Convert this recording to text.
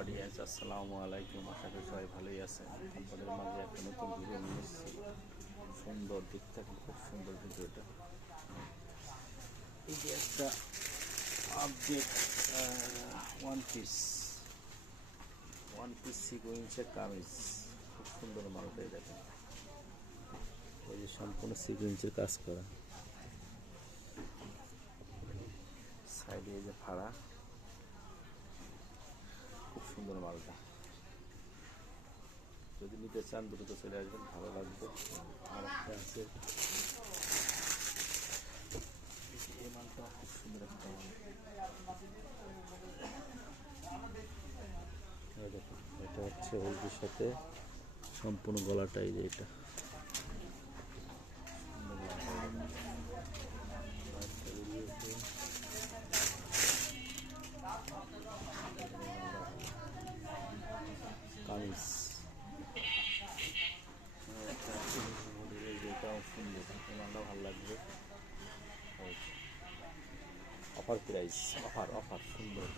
Audience, আসসালামু আলাইকুম। আশা করি সবাই ভালোই আছেন। আপনাদের মাঝে একটা নতুন ভিডিও নিয়ে এসেছি। সুন্দর দেখতে থাকুন, খুব সুন্দর ভিডিওটা। এই যে একটা আপডেট ওয়ান পিস সিকোয়েন্সের কামিজ, খুব সুন্দর মালটাই দেখেন। এই যে সম্পূর্ণ সিকোয়েন্সের কাজ করা, সাইডে এই যে ফাড়া, খুব সুন্দর মালটা। যদি নিতে চান দ্রুত চলে আসবেন, ভালো লাগবে। আর একটা আছে, এই মালটা খুব সুন্দর একটা মাল। দেখুন, এটা হচ্ছে হলদির সাথে সম্পূর্ণ গলাটাই যে এটা কামিজ। এটাও সুন্দর, মালটা ভালো লাগবে। অফার প্রাইস, অফার সুন্দর।